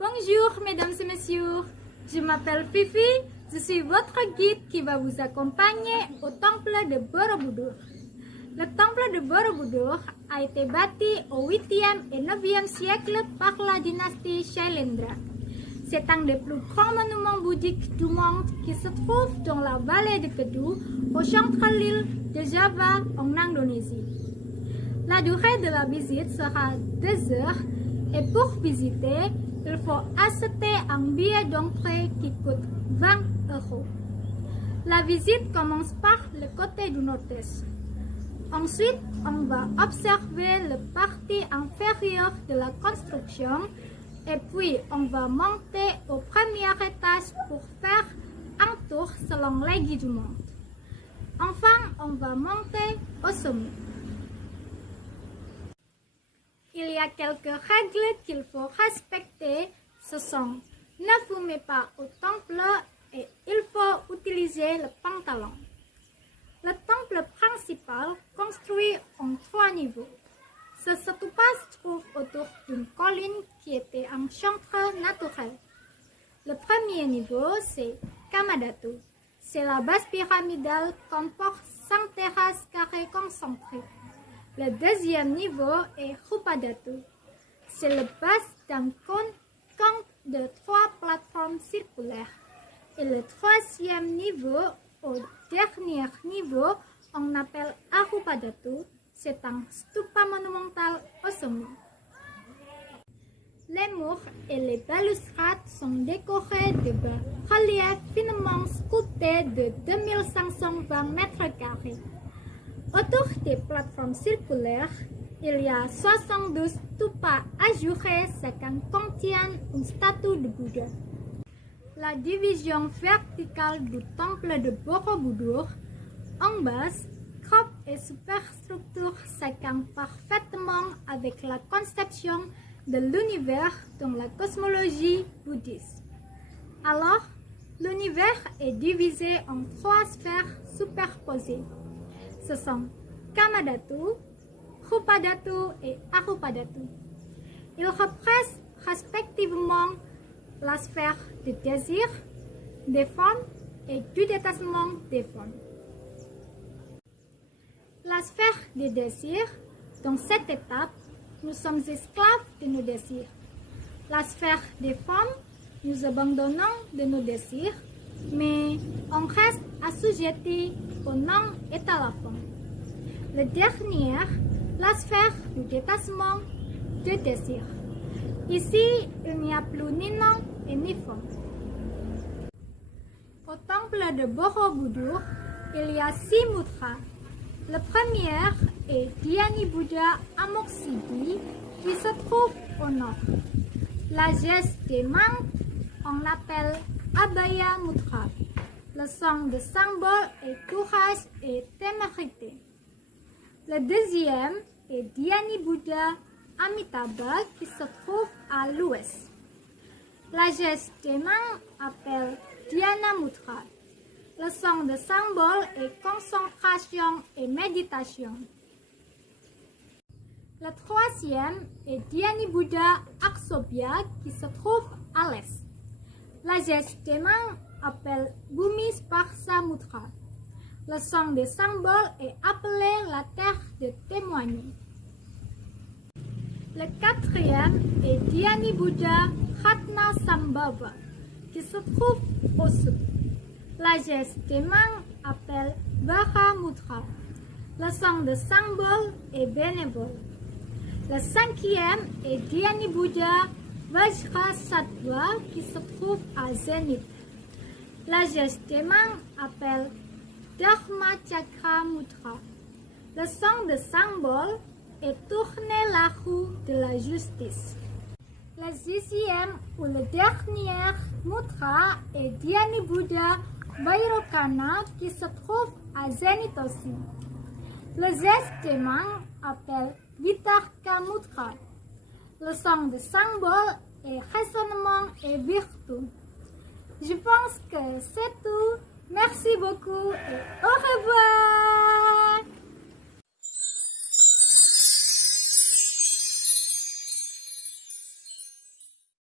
Bonjour mesdames et messieurs, je m'appelle Fifi, je suis votre guide qui va vous accompagner au temple de Borobudur. Le temple de Borobudur a été bâti au 8e et 9e siècle par la dynastie Shailendra. C'est un des plus grands monuments bouddhiques du monde qui se trouve dans la vallée de Kedu, au centre de l'île de Java en Indonésie. La durée de la visite sera 2 heures et pour visiter, il faut acheter un billet d'entrée qui coûte 20 €. La visite commence par le côté du nord-est. Ensuite, on va observer la partie inférieure de la construction et puis on va monter au premier étage pour faire un tour selon les guides du monde. Enfin, on va monter au sommet. Il y a quelques règles qu'il faut respecter. Ce sont: ne fumez pas au temple et il faut utiliser le pantalon. Le temple principal, construit en 3 niveaux. Ce stupa se trouve autour d'une colline qui était un centre naturel. Le premier niveau, c'est Kamadatu. C'est la base pyramidale comporte 5 terrasses carrées concentrées. Le deuxième niveau est Rupadatu. C'est la base d'un cône de 3 plateformes circulaires. Et le troisième niveau, au dernier niveau, on appelle Arupadatu. C'est un stupa monumental au sommet. Les murs et les balustrades sont décorés de bas-reliefs finement sculptés de 2520 mètres carrés. Autour des plateformes circulaires, il y a 72 stupas ajourés, chacun contient une statue de Bouddha. La division verticale du temple de Borobudur, en bas, grotte et superstructure chacun parfaitement avec la conception de l'univers dans la cosmologie bouddhiste. Alors, l'univers est divisé en 3 sphères superposées. Ce sont Kamadatu, Rupadatu et Arupadatu. Ils représentent respectivement la sphère du désir, des formes et du détachement des formes. La sphère du désir, dans cette étape, nous sommes esclaves de nos désirs. La sphère des formes, nous abandonnons de nos désirs, mais on reste assujetti au nom et à la forme. Le dernier, la sphère du détachement du désir. Ici, il n'y a plus ni nom et ni forme. Au temple de Borobudur, il y a 6 mudras. Le premier est Dhyani Buddha Amoksidi qui se trouve au nord. La geste des mains, on l'appelle Abhaya Mudra. Le son de symbole est courage et témérité. Le deuxième est Dhyani Buddha Amitabha qui se trouve à l'ouest. La geste des mains appelle Dhyana Mudra. Le son de symbole est concentration et méditation. Le troisième est Dhyani Buddha Aksobhya qui se trouve à l'est. La geste des mains appelle Bhumi Sparsa Mudra. Le son des symboles est appelé la terre de témoigner. Le quatrième est Dhyani Buddha Ratna Sambhava qui se trouve au sud. La geste des mains appelle Vara Mudra. Le son de symbole est bénévole. Le cinquième est Dhyani Buddha Vajrasattva qui se trouve à Zénith. La geste des mains appelle Dharma Chakra Mudra. Le son de symbole est tourner la roue de la justice. Le sixième ou le dernier mudra est Dhyani Buddha Vairocana qui se trouve à Zénith aussi. Le geste des mains appelle Vitarka Mudra. Le son de symbole est raisonnement et vertu. Je pense que c'est tout. Merci beaucoup et au revoir.